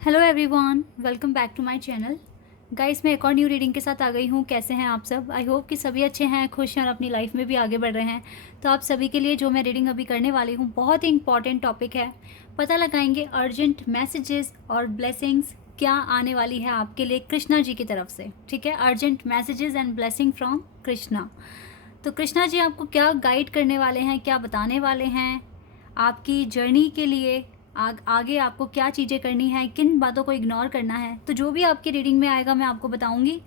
Hello everyone, welcome back to my channel. Guys, मैं एक और न्यू रीडिंग के साथ आ गई हूँ। कैसे हैं आप सब? आई होप कि सभी अच्छे हैं, खुश हैं और अपनी लाइफ में भी आगे बढ़ रहे हैं। तो आप सभी के लिए जो मैं रीडिंग अभी करने वाली हूँ बहुत ही इंपॉर्टेंट टॉपिक है। पता लगाएंगे अर्जेंट मैसेजेस और ब्लेसिंग्स क्या आने वाली है आपके लिए कृष्णा जी की तरफ से। ठीक है, urgent messages and blessing from Krishna. तो कृष्णा जी आपको क्या गाइड करने वाले हैं, क्या बताने वाले हैं आपकी जर्नी के लिए, आगे आपको क्या चीज़ें करनी है, किन बातों को इग्नोर करना है। तो जो भी आपकी रीडिंग में आएगा मैं आपको बताऊंगी।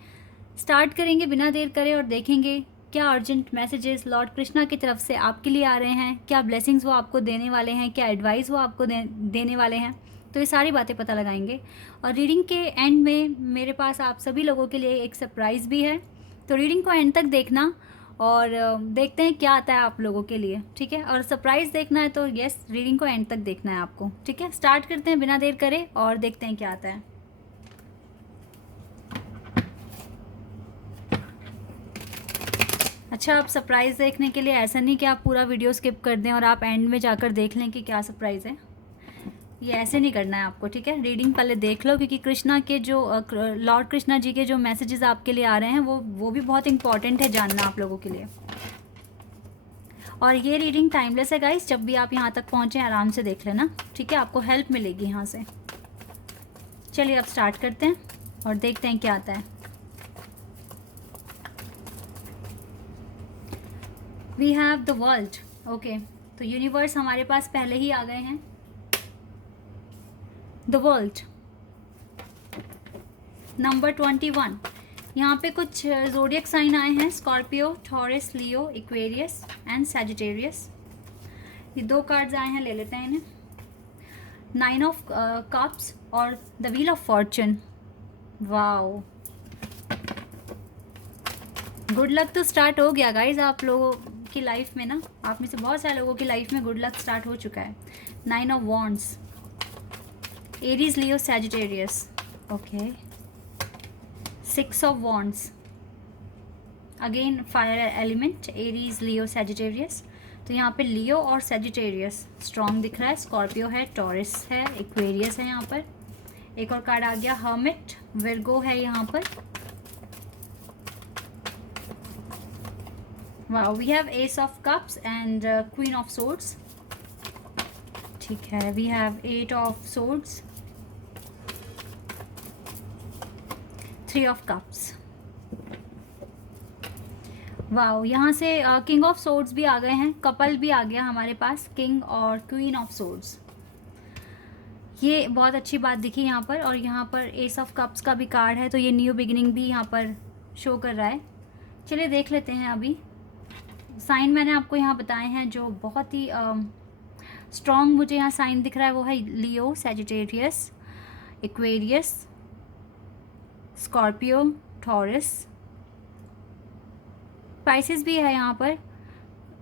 स्टार्ट करेंगे बिना देर करे और देखेंगे क्या अर्जेंट मैसेजेस लॉर्ड कृष्णा की तरफ से आपके लिए आ रहे हैं, क्या ब्लेसिंग्स वो आपको देने वाले हैं, क्या एडवाइस वो आपको देने वाले हैं। तो ये सारी बातें पता लगाएंगे। और रीडिंग के एंड में मेरे पास आप सभी लोगों के लिए एक सरप्राइज़ भी है। तो रीडिंग को एंड तक देखना और देखते हैं क्या आता है आप लोगों के लिए। ठीक है, और सरप्राइज़ देखना है तो यस, रीडिंग को एंड तक देखना है आपको। ठीक है, स्टार्ट करते हैं बिना देर करे और देखते हैं क्या आता है। अच्छा, आप सरप्राइज़ देखने के लिए ऐसा नहीं कि आप पूरा वीडियो स्किप कर दें और आप एंड में जाकर देख लें कि क्या सरप्राइज़ है। ये ऐसे नहीं करना है आपको। ठीक है, रीडिंग पहले देख लो, क्योंकि कृष्णा के जो लॉर्ड कृष्णा जी के जो मैसेजेस आपके लिए आ रहे हैं वो भी बहुत इंपॉर्टेंट है जानना आप लोगों के लिए। और ये रीडिंग टाइमलेस है गाइस, जब भी आप यहाँ तक पहुँचें आराम से देख लेना। ठीक है, आपको हेल्प मिलेगी यहाँ से। चलिए अब स्टार्ट करते हैं और देखते हैं क्या आता है। We have the world. Okay, तो यूनिवर्स हमारे पास पहले ही आ गए हैं। The world number 21। यहाँ पे कुछ जोडियक साइन आए हैं, Scorpio, Taurus, Leo, Aquarius and Sagittarius. ये दो कार्ड्स आए हैं, ले लेते हैं इन्हें। 9 ऑफ कप्स और the wheel of Fortune. Wow, good luck तो स्टार्ट हो गया गाइज आप लोगों की लाइफ में ना। आप में से बहुत सारे लोगों की लाइफ में गुड लक स्टार्ट हो चुका है। 9 of wands, Aries, Leo, Sagittarius. Okay, 6 of wands, again fire element, Aries, Leo, Sagittarius. तो यहाँ पे लियो और सैजिटेरियस स्ट्रॉन्ग दिख रहा है। स्कॉर्पियो है, टॉरस है, एक्वेरियस है। यहाँ पर एक और कार्ड आ गया, हर्मिट, विर्गो है यहाँ पर। Wow, we have ace of cups and queen of swords. ठीक है, we have 8 of swords, 3 of cups. Wow, यहाँ से किंग ऑफ सोर्ड्स भी आ गए हैं, कपल भी आ गया हमारे पास, किंग और क्वीन ऑफ सोर्ड्स। ये बहुत अच्छी बात दिखी यहाँ पर। और यहाँ पर एस ऑफ कप्स का भी कार्ड है, तो ये न्यू बिगिनिंग भी यहाँ पर शो कर रहा है। चलिए देख लेते हैं। अभी साइन मैंने आपको यहाँ बताए हैं जो बहुत ही स्ट्रॉन्ग मुझे यहाँ साइन दिख रहा है, वो है Leo, Sagittarius, Aquarius, Scorpio, Taurus, Pisces भी है यहाँ पर।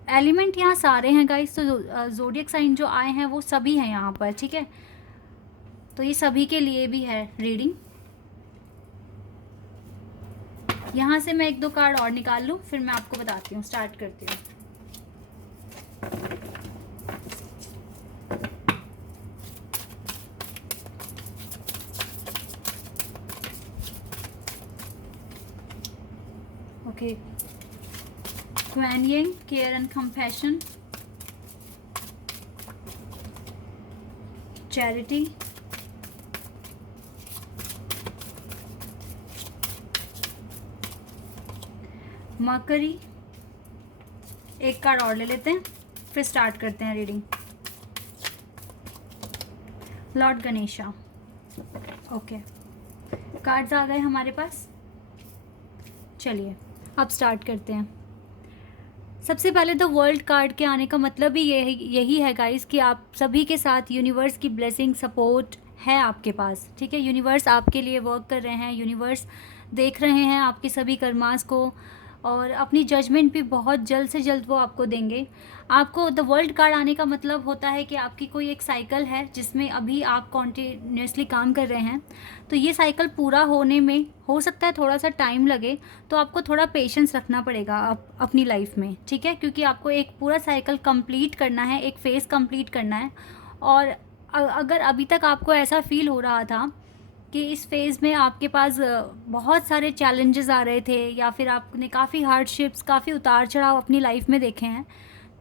एलिमेंट यहाँ सारे हैं गाइस, तो जोडियक साइन जो आए हैं वो सभी हैं यहाँ पर। ठीक है, तो ये सभी के लिए भी है रीडिंग। यहाँ से मैं एक दो कार्ड और निकाल लूँ, फिर मैं आपको बताती हूँ। स्टार्ट करती हूँ। Okay, Kuan Yin, care and compassion, charity, Mercury. एक कार्ड और ले लेते हैं, फिर स्टार्ट करते हैं reading. Lord Ganesha. Okay, cards आ गए हमारे पास। चलिए अब स्टार्ट करते हैं। सबसे पहले द वर्ल्ड कार्ड के आने का मतलब ही यही है गाइस कि आप सभी के साथ यूनिवर्स की ब्लेसिंग, सपोर्ट है आपके पास। ठीक है, यूनिवर्स आपके लिए वर्क कर रहे हैं, यूनिवर्स देख रहे हैं आपके सभी कर्मास को, और अपनी जजमेंट भी बहुत जल्द से जल्द वो आपको देंगे। आपको द वर्ल्ड कार्ड आने का मतलब होता है कि आपकी कोई एक साइकिल है जिसमें अभी आप कॉन्टिन्यूसली काम कर रहे हैं। तो ये साइकिल पूरा होने में हो सकता है थोड़ा सा टाइम लगे, तो आपको थोड़ा पेशेंस रखना पड़ेगा अपनी लाइफ में। ठीक है, क्योंकि आपको एक पूरा साइकिल कंप्लीट करना है, एक फेज़ कंप्लीट करना है। और अगर अभी तक आपको ऐसा फ़ील हो रहा था कि इस फेज़ में आपके पास बहुत सारे चैलेंजेस आ रहे थे, या फिर आपने काफ़ी हार्डशिप्स, काफ़ी उतार चढ़ाव अपनी लाइफ में देखे हैं,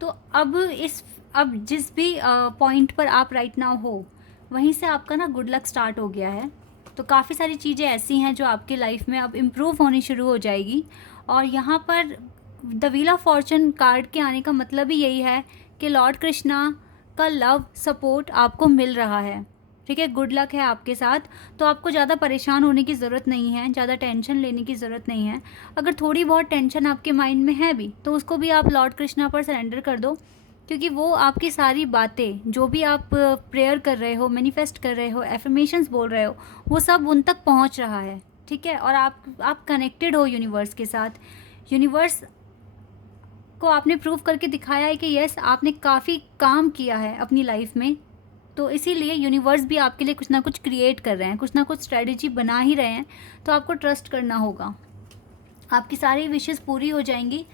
तो अब जिस भी पॉइंट पर आप राइट नाउ हो, वहीं से आपका ना गुड लक स्टार्ट हो गया है। तो काफ़ी सारी चीज़ें ऐसी हैं जो आपकी लाइफ में अब इम्प्रूव होनी शुरू हो जाएगी। और यहाँ पर the wheel of Fortune card के आने का मतलब ही यही है कि लॉर्ड कृष्णा का लव सपोर्ट आपको मिल रहा है। ठीक है, गुड लक है आपके साथ। तो आपको ज़्यादा परेशान होने की ज़रूरत नहीं है, ज़्यादा टेंशन लेने की ज़रूरत नहीं है। अगर थोड़ी बहुत टेंशन आपके माइंड में है भी, तो उसको भी आप लॉर्ड कृष्णा पर सरेंडर कर दो, क्योंकि वो आपकी सारी बातें, जो भी आप प्रेयर कर रहे हो, मैनिफेस्ट कर रहे हो, एफर्मेशंस बोल रहे हो, वो सब उन तक पहुंच रहा है। ठीक है, और आप कनेक्टेड हो यूनिवर्स के साथ। यूनिवर्स को आपने प्रूव करके दिखाया है कि यस, आपने काफ़ी काम किया है अपनी लाइफ में। तो इसीलिए यूनिवर्स भी आपके लिए कुछ ना कुछ क्रिएट कर रहे हैं, कुछ ना कुछ स्ट्रेटजी बना ही रहे हैं। तो आपको ट्रस्ट करना होगा, आपकी सारी विशेस पूरी हो जाएंगी।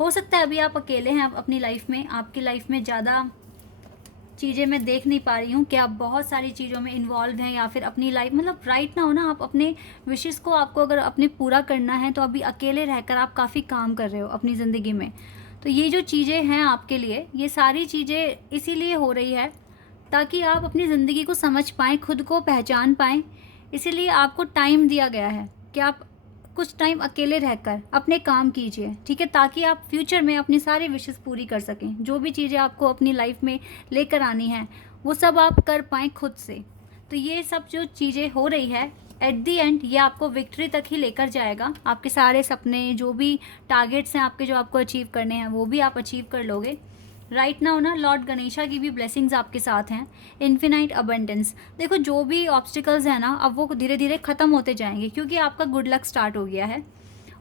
हो सकता है अभी आप अकेले हैं अपनी लाइफ में, आपकी लाइफ में ज़्यादा चीज़ें मैं देख नहीं पा रही हूँ कि आप बहुत सारी चीज़ों में इन्वॉल्व हैं, या फिर अपनी लाइफ मतलब राइट ना हो ना, आप अपने विशेस को आपको अगर अपने पूरा करना है, तो अभी अकेले रहकर आप काफ़ी काम कर रहे हो अपनी ज़िंदगी में। तो ये जो चीज़ें हैं आपके लिए, ये सारी चीज़ें इसीलिए हो रही है ताकि आप अपनी ज़िंदगी को समझ पाएँ, खुद को पहचान पाएँ। इसीलिए आपको टाइम दिया गया है कि आप कुछ टाइम अकेले रहकर अपने काम कीजिए। ठीक है, ताकि आप फ्यूचर में अपनी सारी विशेस पूरी कर सकें। जो भी चीज़ें आपको अपनी लाइफ में लेकर आनी हैं, वो सब आप कर पाएँ खुद से। तो ये सब जो चीज़ें हो रही है, एट दी एंड ये आपको विक्ट्री तक ही लेकर जाएगा। आपके सारे सपने, जो भी टारगेट्स हैं आपके, जो आपको अचीव करने हैं, वो भी आप अचीव कर लोगे। राइट नाउ ना लॉर्ड गणेशा की भी ब्लेसिंग्स आपके साथ हैं, इन्फिनाइट अबंडेंस। देखो, जो भी ऑब्स्टिकल्स हैं ना, अब वो धीरे धीरे ख़त्म होते जाएंगे, क्योंकि आपका गुड लक स्टार्ट हो गया है।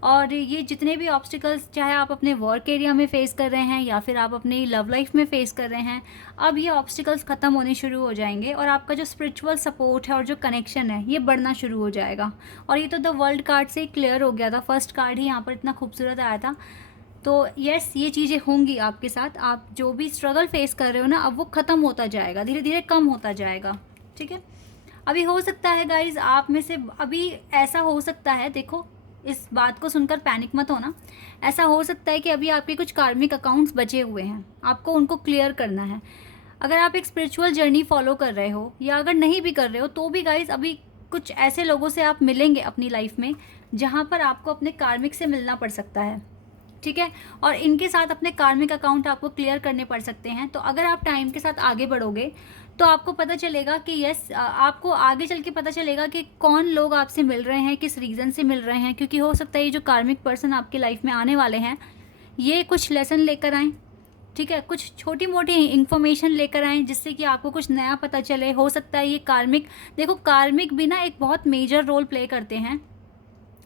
और ये जितने भी ऑब्स्टिकल्स, चाहे आप अपने वर्क एरिया में फेस कर रहे हैं या फिर आप अपनी लव लाइफ में फेस कर रहे हैं, अब ये ऑब्स्टिकल्स ख़त्म होने शुरू हो जाएंगे, और आपका जो स्पिरिचुअल सपोर्ट है और जो कनेक्शन है, ये बढ़ना शुरू हो जाएगा। और ये तो द वर्ल्ड कार्ड से क्लियर हो गया था, फर्स्ट कार्ड ही यहाँ पर इतना खूबसूरत आया था। तो यस, ये चीज़ें होंगी आपके साथ। आप जो भी स्ट्रगल फेस कर रहे हो ना, अब वो ख़त्म होता जाएगा, धीरे धीरे कम होता जाएगा। ठीक है, अभी हो सकता है गाइज आप में से, अभी ऐसा हो सकता है, देखो इस बात को सुनकर पैनिक मत होना। ऐसा हो सकता है कि अभी आपके कुछ कार्मिक अकाउंट्स बचे हुए हैं, आपको उनको क्लियर करना है। अगर आप एक स्पिरिचुअल जर्नी फॉलो कर रहे हो, या अगर नहीं भी कर रहे हो, तो भी गाइज अभी कुछ ऐसे लोगों से आप मिलेंगे अपनी लाइफ में, जहाँ पर आपको अपने कार्मिक से मिलना पड़ सकता है। ठीक है, और इनके साथ अपने कार्मिक अकाउंट आपको क्लियर करने पड़ सकते हैं। तो अगर आप टाइम के साथ आगे बढ़ोगे, तो आपको पता चलेगा कि यस, आपको आगे चल के पता चलेगा कि कौन लोग आपसे मिल रहे हैं, किस रीज़न से मिल रहे हैं। क्योंकि हो सकता है ये जो कार्मिक पर्सन आपकी लाइफ में आने वाले हैं, ये कुछ लेसन लेकर आएँ। ठीक है, कुछ छोटी मोटी इन्फॉर्मेशन लेकर आएँ, जिससे कि आपको कुछ नया पता चले। हो सकता है ये कार्मिक, देखो कार्मिक भी ना एक बहुत मेजर रोल प्ले करते हैं।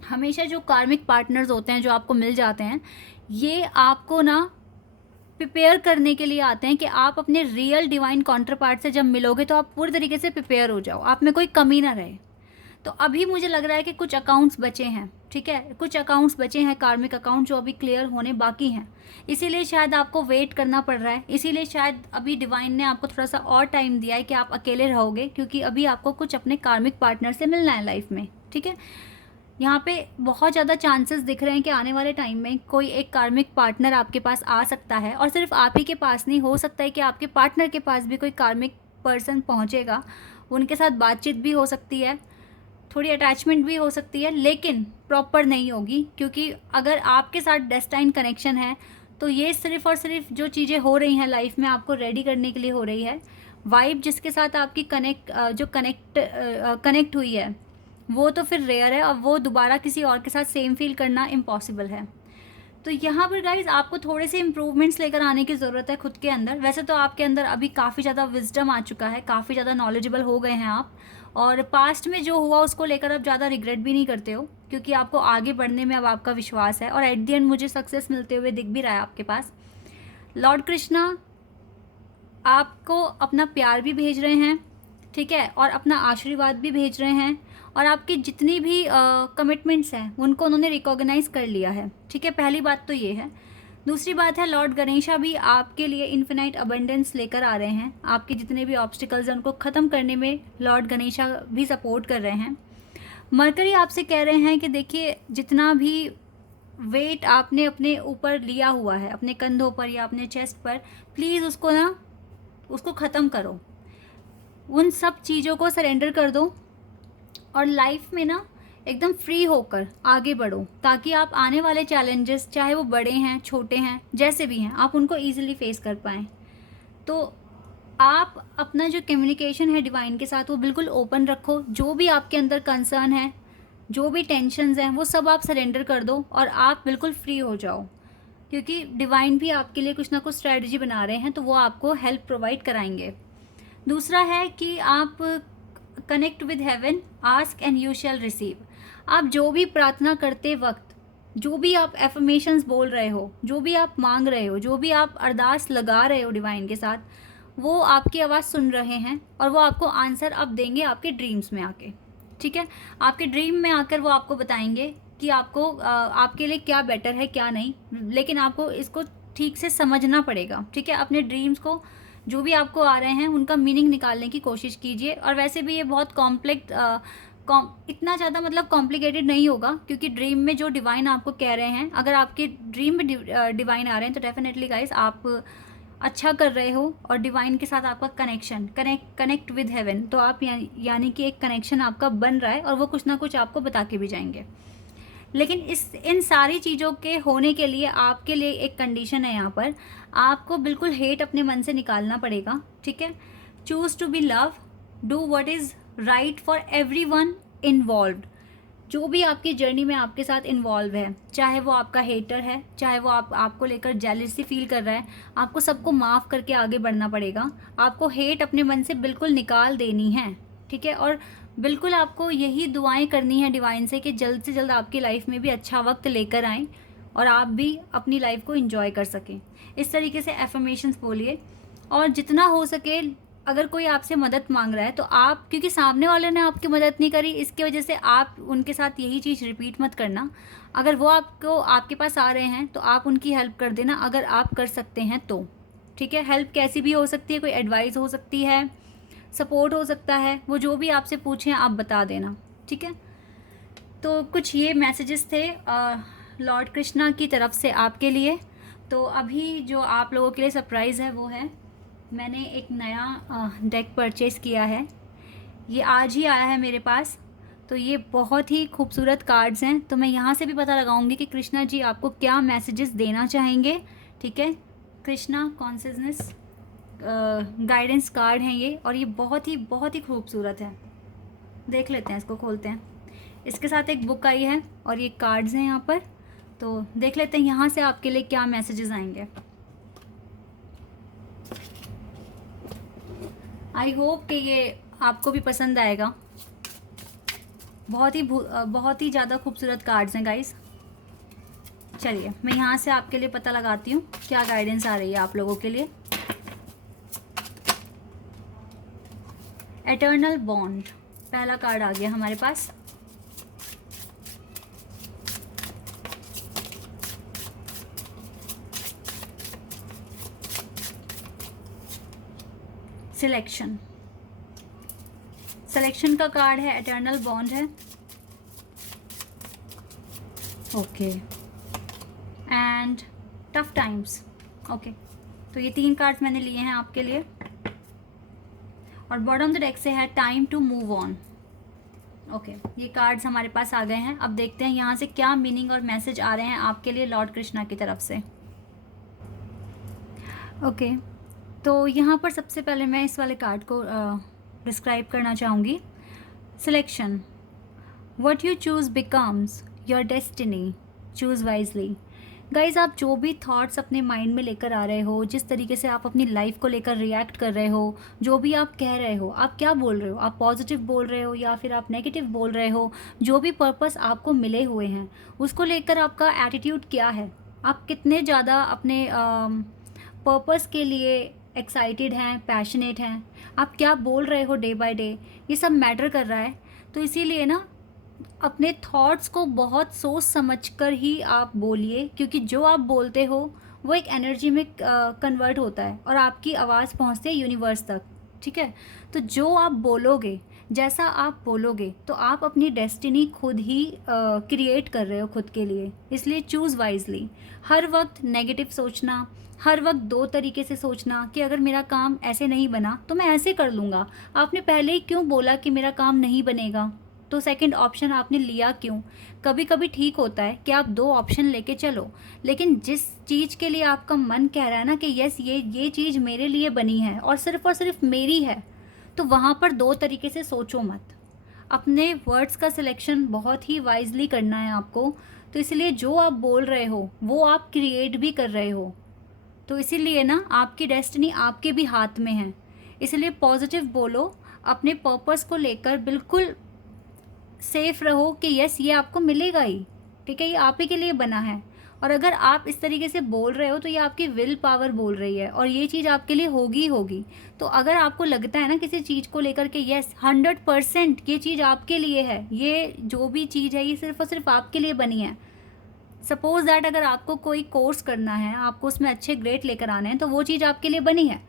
हमेशा जो कार्मिक पार्टनर्स होते हैं, जो आपको मिल जाते हैं, ये आपको ना प्रिपेयर करने के लिए आते हैं कि आप अपने रियल डिवाइन काउंटर पार्ट से जब मिलोगे, तो आप पूरी तरीके से प्रिपेयर हो जाओ, आप में कोई कमी ना रहे। तो अभी मुझे लग रहा है कि कुछ अकाउंट्स बचे हैं। ठीक है, कुछ अकाउंट्स बचे हैं, कार्मिक अकाउंट, जो अभी क्लियर होने बाकी हैं। इसीलिए शायद आपको वेट करना पड़ रहा है, इसीलिए शायद अभी डिवाइन ने आपको थोड़ा सा और टाइम दिया है कि आप अकेले रहोगे, क्योंकि अभी आपको कुछ अपने कार्मिक पार्टनर से मिलना है लाइफ में। ठीक है, यहाँ पे बहुत ज़्यादा चांसेस दिख रहे हैं कि आने वाले टाइम में कोई एक कार्मिक पार्टनर आपके पास आ सकता है। और सिर्फ आप ही के पास नहीं, हो सकता है कि आपके पार्टनर के पास भी कोई कार्मिक पर्सन पहुँचेगा। उनके साथ बातचीत भी हो सकती है, थोड़ी अटैचमेंट भी हो सकती है, लेकिन प्रॉपर नहीं होगी। क्योंकि अगर आपके साथ डेस्टाइन कनेक्शन है, तो ये सिर्फ और सिर्फ जो चीज़ें हो रही हैं लाइफ में, आपको रेडी करने के लिए हो रही है। वाइब जिसके साथ आपकी कनेक्ट हुई है, वो तो फिर रेयर है, और वो दोबारा किसी और के साथ सेम फील करना इम्पॉसिबल है। तो यहाँ पर गाइज आपको थोड़े से इम्प्रूवमेंट्स लेकर आने की ज़रूरत है खुद के अंदर। वैसे तो आपके अंदर अभी काफ़ी ज़्यादा विजडम आ चुका है, काफ़ी ज़्यादा नॉलेजेबल हो गए हैं आप, और पास्ट में जो हुआ उसको लेकर अब ज़्यादा रिग्रेट भी नहीं करते हो, क्योंकि आपको आगे बढ़ने में अब आपका विश्वास है। और एट द एंड मुझे सक्सेस मिलते हुए दिख भी रहा है आपके पास। लॉर्ड कृष्णा आपको अपना प्यार भी भेज रहे हैं, ठीक है, और अपना आशीर्वाद भी भेज रहे हैं, और आपकी जितनी भी कमिटमेंट्स हैं उनको उन्होंने रिकॉग्नाइज़ कर लिया है। ठीक है, पहली बात तो ये है। दूसरी बात है, लॉर्ड गणेशा भी आपके लिए इन्फिनाइट अबंडेंस लेकर आ रहे हैं। आपके जितने भी ऑब्स्टिकल्स हैं उनको ख़त्म करने में लॉर्ड गणेशा भी सपोर्ट कर रहे हैं। मरकरी आपसे कह रहे हैं कि देखिए, जितना भी वेट आपने अपने ऊपर लिया हुआ है, अपने कंधों पर या अपने चेस्ट पर, प्लीज़ उसको ख़त्म करो। उन सब चीज़ों को सरेंडर कर दो और लाइफ में ना एकदम फ्री होकर आगे बढ़ो, ताकि आप आने वाले चैलेंजेस, चाहे वो बड़े हैं छोटे हैं जैसे भी हैं, आप उनको ईजिली फेस कर पाएँ। तो आप अपना जो कम्युनिकेशन है डिवाइन के साथ वो बिल्कुल ओपन रखो। जो भी आपके अंदर कंसर्न है, जो भी टेंशन्स हैं, वो सब आप सरेंडर कर दो और आप बिल्कुल फ्री हो जाओ, क्योंकि डिवाइन भी आपके लिए कुछ ना कुछ स्ट्रेटजी बना रहे हैं, तो वो आपको हेल्प प्रोवाइड कराएंगे। दूसरा है कि आप connect with heaven, ask and you shall receive. आप जो भी प्रार्थना करते वक्त, जो भी आप एफर्मेशंस बोल रहे हो, जो भी आप मांग रहे हो, जो भी आप अरदास लगा रहे हो डिवाइन के साथ, वो आपकी आवाज़ सुन रहे हैं और वो आपको आंसर अब देंगे आपके ड्रीम्स में आके। ठीक है, आपके ड्रीम में आकर वो आपको बताएंगे कि आपको आपके लिए क्या बेटर है क्या नहीं, लेकिन आपको इसको ठीक से समझना पड़ेगा। ठीक है, अपने ड्रीम्स को जो भी आपको आ रहे हैं उनका मीनिंग निकालने की कोशिश कीजिए। और वैसे भी ये बहुत इतना ज़्यादा मतलब कॉम्प्लिकेटेड नहीं होगा, क्योंकि ड्रीम में जो डिवाइन आपको कह रहे हैं, अगर आपके ड्रीम में डिवाइन आ रहे हैं तो डेफिनेटली गाइस आप अच्छा कर रहे हो और डिवाइन के साथ आपका कनेक्ट विद हेवन, तो आप यानी कि एक कनेक्शन आपका बन रहा है और वो कुछ ना कुछ आपको बता के भी जाएंगे। लेकिन इन सारी चीज़ों के होने के लिए आपके लिए एक कंडीशन है यहाँ पर, आपको बिल्कुल हेट अपने मन से निकालना पड़ेगा। ठीक है, choose to be love, do what is right for everyone involved. जो भी आपकी जर्नी में आपके साथ इन्वॉल्व है, चाहे वो आपका हेटर है, चाहे वो आपको लेकर जेलसी फील कर रहा है, आपको सबको माफ़ करके आगे बढ़ना पड़ेगा। आपको हेट अपने मन से बिल्कुल निकाल देनी है। ठीक है, और बिल्कुल आपको यही दुआएं करनी है डिवाइन से कि जल्द से जल्द आपकी लाइफ में भी अच्छा वक्त लेकर आएँ और आप भी अपनी लाइफ को एंजॉय कर सकें। इस तरीके से एफर्मेशंस बोलिए। और जितना हो सके, अगर कोई आपसे मदद मांग रहा है तो आप, क्योंकि सामने वाले ने आपकी मदद नहीं करी, इसकी वजह से आप उनके साथ यही चीज़ रिपीट मत करना। अगर वो आपके पास आ रहे हैं तो आप उनकी हेल्प कर देना, अगर आप कर सकते हैं तो। ठीक है, हेल्प कैसी भी हो सकती है, कोई एडवाइस हो सकती है, सपोर्ट हो सकता है, वो जो भी आपसे पूछें आप बता देना। ठीक है, तो कुछ ये मैसेजेस थे लॉर्ड कृष्णा की तरफ से आपके लिए। तो अभी जो आप लोगों के लिए सरप्राइज़ है वो है, मैंने एक नया डेक परचेज़ किया है, ये आज ही आया है मेरे पास। तो ये बहुत ही खूबसूरत कार्ड्स हैं, तो मैं यहाँ से भी पता लगाऊंगी कि कृष्णा जी आपको क्या मैसेजेस देना चाहेंगे। ठीक है, कृष्णा कॉन्शियसनेस गाइडेंस कार्ड हैं ये, और ये बहुत ही खूबसूरत है। देख लेते हैं, इसको खोलते हैं। इसके साथ एक बुक आई है और ये कार्ड्स हैं यहाँ पर, तो देख लेते हैं यहाँ से आपके लिए क्या मैसेजेस आएंगे। आई होप कि ये आपको भी पसंद आएगा। बहुत ही ज़्यादा खूबसूरत कार्ड्स हैं गाइस। चलिए मैं यहाँ से आपके लिए पता लगाती हूँ क्या गाइडेंस आ रही है आप लोगों के लिए। एटर्नल बॉन्ड पहला कार्ड आ गया हमारे पास। सिलेक्शन का कार्ड है, एटर्नल बॉन्ड है। Okay, and tough times. Okay, तो ये 3 कार्ड्स मैंने लिए हैं आपके लिए। और बॉटम द डेक से है time to move on. Okay, ये कार्ड्स हमारे पास आ गए हैं। अब देखते हैं यहाँ से क्या मीनिंग और मैसेज आ रहे हैं आपके लिए लॉर्ड कृष्णा की तरफ से। ओके, तो यहाँ पर सबसे पहले मैं इस वाले कार्ड को डिस्क्राइब करना चाहूँगी। Selection, what you choose becomes your destiny, choose wisely. Guys, आप जो भी थॉट्स अपने माइंड में लेकर आ रहे हो, जिस तरीके से आप अपनी लाइफ को लेकर रिएक्ट कर रहे हो, जो भी आप कह रहे हो, आप क्या बोल रहे हो, आप पॉजिटिव बोल रहे हो या फिर आप नेगेटिव बोल रहे हो, जो भी पर्पस आपको मिले हुए हैं उसको लेकर आपका एटीट्यूड क्या है, आप कितने ज़्यादा अपने पर्पस के लिए एक्साइटेड हैं, पैशनेट हैं, आप क्या बोल रहे हो डे बाय डे, ये सब मैटर कर रहा है। तो इसीलिए ना अपने थॉट्स को बहुत सोच समझ कर ही आप बोलिए, क्योंकि जो आप बोलते हो वो एक एनर्जी में कन्वर्ट होता है और आपकी आवाज़ पहुंचती है यूनिवर्स तक, ठीक है। तो जो आप बोलोगे, जैसा आप बोलोगे, तो आप अपनी डेस्टिनी खुद ही क्रिएट कर रहे हो खुद के लिए। इसलिए चूज़ वाइजली। हर वक्त नेगेटिव सोचना, हर वक्त दो तरीके से सोचना कि अगर मेरा काम ऐसे नहीं बना तो मैं ऐसे कर लूँगा। आपने पहले ही क्यों बोला कि मेरा काम नहीं बनेगा? तो सेकंड ऑप्शन आपने लिया क्यों? कभी कभी ठीक होता है कि आप दो ऑप्शन लेके चलो, लेकिन जिस चीज़ के लिए आपका मन कह रहा है ना कि यस ये चीज़ मेरे लिए बनी है और सिर्फ मेरी है, तो वहाँ पर दो तरीके से सोचो मत। अपने वर्ड्स का सिलेक्शन बहुत ही वाइजली करना है आपको। तो इसलिए जो आप बोल रहे हो वो आप क्रिएट भी कर रहे हो। तो इसीलिए ना आपकी डेस्टिनी आपके भी हाथ में है। इसलिए पॉजिटिव बोलो, अपने पर्पस को लेकर बिल्कुल सेफ रहो कि यस ये आपको मिलेगा ही, ठीक है, ये आप ही के लिए बना है। और अगर आप इस तरीके से बोल रहे हो तो ये आपकी विल पावर बोल रही है और ये चीज़ आपके लिए होगी होगी। तो अगर आपको लगता है ना किसी चीज़ को लेकर के यस 100% ये चीज़ आपके लिए है, ये जो भी चीज़ है ये सिर्फ और सिर्फ आपके लिए बनी है। सपोज दैट अगर आपको कोई कोर्स करना है, आपको उसमें अच्छे ग्रेड लेकर आने हैं, तो वो चीज़ आपके लिए बनी है।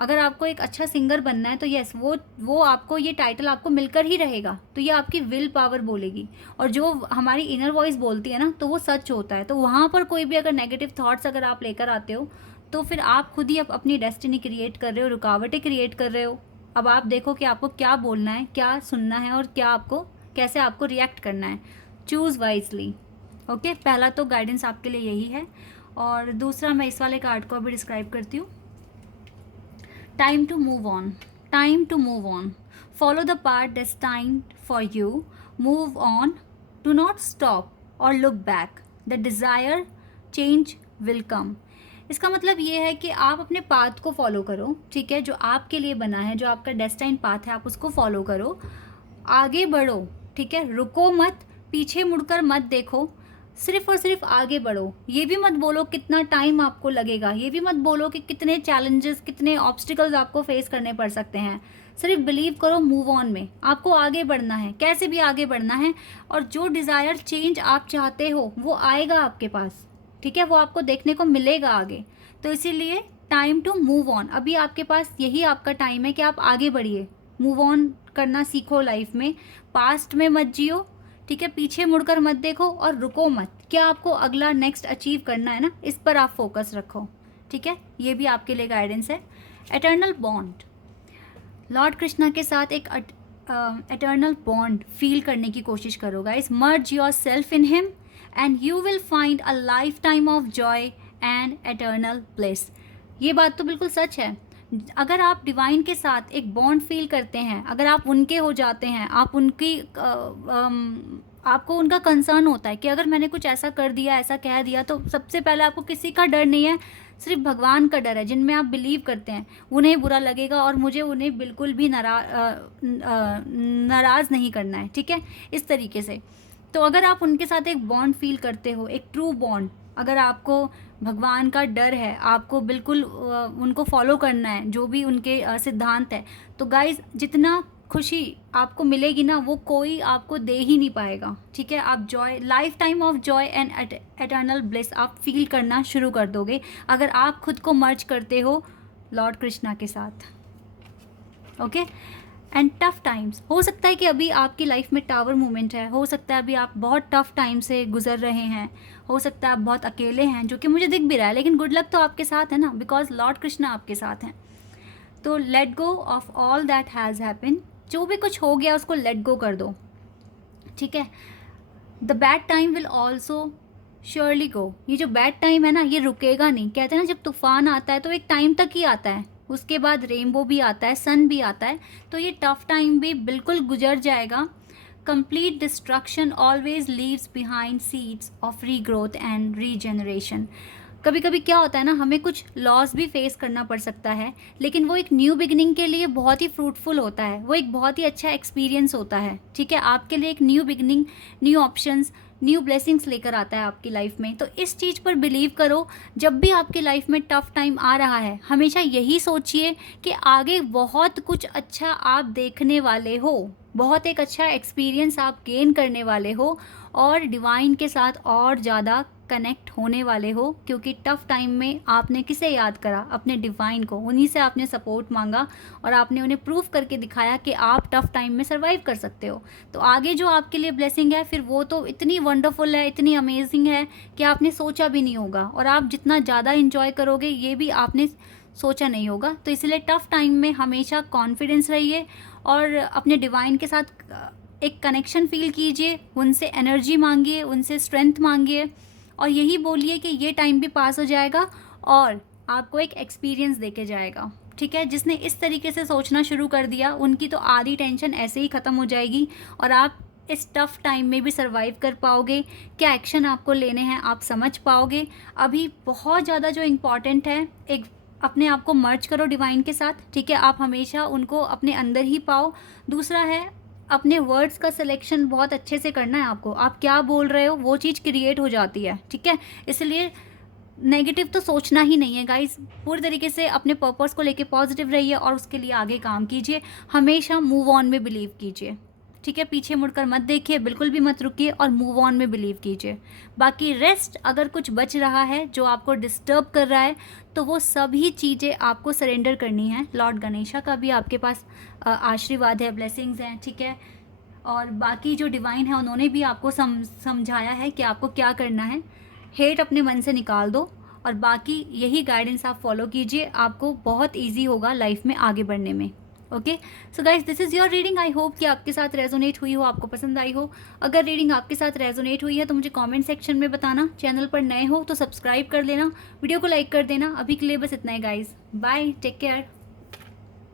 अगर आपको एक अच्छा सिंगर बनना है तो यस वो आपको ये टाइटल आपको मिलकर ही रहेगा। तो ये आपकी विल पावर बोलेगी। और जो हमारी इनर वॉइस बोलती है ना, तो वो सच होता है। तो वहाँ पर कोई भी अगर नेगेटिव थॉट्स अगर आप लेकर आते हो तो फिर आप खुद ही अपनी डेस्टिनी क्रिएट कर रहे हो, रुकावटें क्रिएट कर रहे हो। अब आप देखो कि आपको क्या बोलना है, क्या सुनना है और कैसे आपको रिएक्ट करना है। Choose wisely. ओके, पहला तो गाइडेंस आपके लिए यही है। और दूसरा मैं इस वाले कार्ड को अभी डिस्क्राइब करती हूँ। Time to move on. Time to move on. Follow the path destined for you. Move on. Do not stop or look back. The desire change will come. इसका मतलब ये है कि आप अपने पाथ को फॉलो करो, ठीक है, जो आपके लिए बना है, जो आपका डेस्टाइन पाथ है, आप उसको फॉलो करो, आगे बढ़ो, ठीक है, रुको मत, पीछे मुड़कर मत देखो, सिर्फ और सिर्फ आगे बढ़ो। ये भी मत बोलो कितना टाइम आपको लगेगा, ये भी मत बोलो कि कितने चैलेंजेस, कितने ऑब्स्टिकल्स आपको फेस करने पड़ सकते हैं। सिर्फ बिलीव करो मूव ऑन में। आपको आगे बढ़ना है, कैसे भी आगे बढ़ना है। और जो डिज़ायर चेंज आप चाहते हो वो आएगा आपके पास, ठीक है, वो आपको देखने को मिलेगा आगे। तो इसीलिए टाइम टू मूव ऑन। अभी आपके पास यही आपका टाइम है कि आप आगे बढ़िए, मूव ऑन करना सीखो लाइफ में। पास्ट में मत जियो, ठीक है, पीछे मुड़कर मत देखो और रुको मत। क्या आपको अगला नेक्स्ट अचीव करना है ना, इस पर आप फोकस रखो, ठीक है। ये भी आपके लिए गाइडेंस है। Eternal bond. लॉर्ड कृष्णा के साथ एक एटर्नल बॉन्ड फील करने की कोशिश करो guys. Merge your self in him and you will find a life time of Joy and eternal bliss. ये बात तो बिल्कुल सच है। अगर आप डिवाइन के साथ एक बॉन्ड फील करते हैं, अगर आप उनके हो जाते हैं, आप उनकी आपको उनका कंसर्न होता है कि अगर मैंने कुछ ऐसा कर दिया, ऐसा कह दिया, तो सबसे पहले आपको किसी का डर नहीं है, सिर्फ भगवान का डर है, जिनमें आप बिलीव करते हैं। उन्हें बुरा लगेगा और मुझे उन्हें बिल्कुल भी नाराज़ नहीं करना है, ठीक है, इस तरीके से। तो अगर आप उनके साथ एक बॉन्ड फील करते हो, एक ट्रू बॉन्ड, अगर आपको भगवान का डर है, आपको बिल्कुल उनको फॉलो करना है, जो भी उनके सिद्धांत है, तो गाइज जितना खुशी आपको मिलेगी ना, वो कोई आपको दे ही नहीं पाएगा, ठीक है। आप Joy, life time of Joy and eternal bliss आप फील करना शुरू कर दोगे अगर आप खुद को मर्ज करते हो लॉर्ड कृष्णा के साथ। ओके। एंड टफ टाइम्स, हो सकता है कि अभी आपकी लाइफ में टावर मोमेंट है, हो सकता है अभी आप बहुत टफ टाइम से गुजर रहे हैं, हो सकता है आप बहुत अकेले हैं, जो कि मुझे दिख भी रहा है, लेकिन गुड लक तो आपके साथ है ना, बिकॉज लॉर्ड कृष्णा आपके साथ हैं। तो let go of all that has happen. जो भी कुछ हो गया उसको लेट गो कर दो, ठीक है। The bad time will also surely गो। ये जो बैड टाइम है ना, ये रुकेगा नहीं। कहते हैं ना, जब तूफान आता है तो एक टाइम तक ही आता है, उसके बाद रेनबो भी आता है, सन भी आता है, तो ये टफ टाइम भी बिल्कुल गुजर जाएगा। Complete destruction always leaves behind seeds of regrowth and regeneration. कभी कभी क्या होता है ना, हमें कुछ लॉस भी फेस करना पड़ सकता है, लेकिन वो एक न्यू बिगिनिंग के लिए बहुत ही फ्रूटफुल होता है, वो एक बहुत ही अच्छा एक्सपीरियंस होता है, ठीक है। आपके लिए एक new beginning, new options, new blessings लेकर आता है आपकी लाइफ में। तो इस चीज़ पर बिलीव करो। जब भी आपकी लाइफ में टफ टाइम आ रहा है, हमेशा यही सोचिए कि आगे बहुत कुछ अच्छा आप देखने वाले हो, बहुत एक अच्छा एक्सपीरियंस आप गेन करने वाले हो और डिवाइन के साथ और ज़्यादा कनेक्ट होने वाले हो, क्योंकि टफ़ टाइम में आपने किसे याद करा? अपने डिवाइन को। उन्हीं से आपने सपोर्ट मांगा और आपने उन्हें प्रूव करके दिखाया कि आप टफ़ टाइम में सर्वाइव कर सकते हो। तो आगे जो आपके लिए ब्लेसिंग है फिर वो तो इतनी वंडरफुल है, इतनी अमेजिंग है कि आपने सोचा भी नहीं होगा, और आप जितना ज़्यादा इंजॉय करोगे ये भी आपने सोचा नहीं होगा। तो इसलिए टफ़ टाइम में हमेशा कॉन्फिडेंस रहिए और अपने डिवाइन के साथ एक कनेक्शन फ़ील कीजिए, उनसे एनर्जी मांगिए, उनसे स्ट्रेंथ मांगिए, और यही बोलिए कि ये टाइम भी पास हो जाएगा और आपको एक एक्सपीरियंस देके जाएगा। ठीक है, जिसने इस तरीके से सोचना शुरू कर दिया उनकी तो आधी टेंशन ऐसे ही ख़त्म हो जाएगी और आप इस टफ़ टाइम में भी सर्वाइव कर पाओगे। क्या एक्शन आपको लेने हैं आप समझ पाओगे। अभी बहुत ज़्यादा जो इम्पॉर्टेंट है, एक अपने आप को मर्ज करो डिवाइन के साथ। ठीक है, आप हमेशा उनको अपने अंदर ही पाओ। दूसरा है, अपने वर्ड्स का सिलेक्शन बहुत अच्छे से करना है आपको। आप क्या बोल रहे हो वो चीज़ क्रिएट हो जाती है। ठीक है, इसलिए नेगेटिव तो सोचना ही नहीं है गाइस। पूरी तरीके से अपने पर्पस को लेके पॉजिटिव रहिए और उसके लिए आगे काम कीजिए। हमेशा मूव ऑन में बिलीव कीजिए। ठीक है, पीछे मुड़कर मत देखिए, बिल्कुल भी मत रुकिए और मूव ऑन में बिलीव कीजिए। बाकी रेस्ट, अगर कुछ बच रहा है जो आपको डिस्टर्ब कर रहा है तो वो सभी चीज़ें आपको सरेंडर करनी है। लॉर्ड गणेशा का भी आपके पास आशीर्वाद है, ब्लेसिंग्स हैं। ठीक है, और बाकी जो डिवाइन है उन्होंने भी आपको समझाया है कि आपको क्या करना है। हेट अपने मन से निकाल दो और बाकी यही गाइडेंस आप फॉलो कीजिए, आपको बहुत ईजी होगा लाइफ में आगे बढ़ने में। Okay, so guys this is your reading. I hope कि आपके साथ रेजोनेट हुई हो, आपको पसंद आई हो। अगर रीडिंग आपके साथ रेजोनेट हुई है तो मुझे कमेंट सेक्शन में बताना। चैनल पर नए हो तो सब्सक्राइब कर लेना, वीडियो को लाइक कर देना। अभी के लिए बस इतना ही गाइज, बाय, टेक केयर।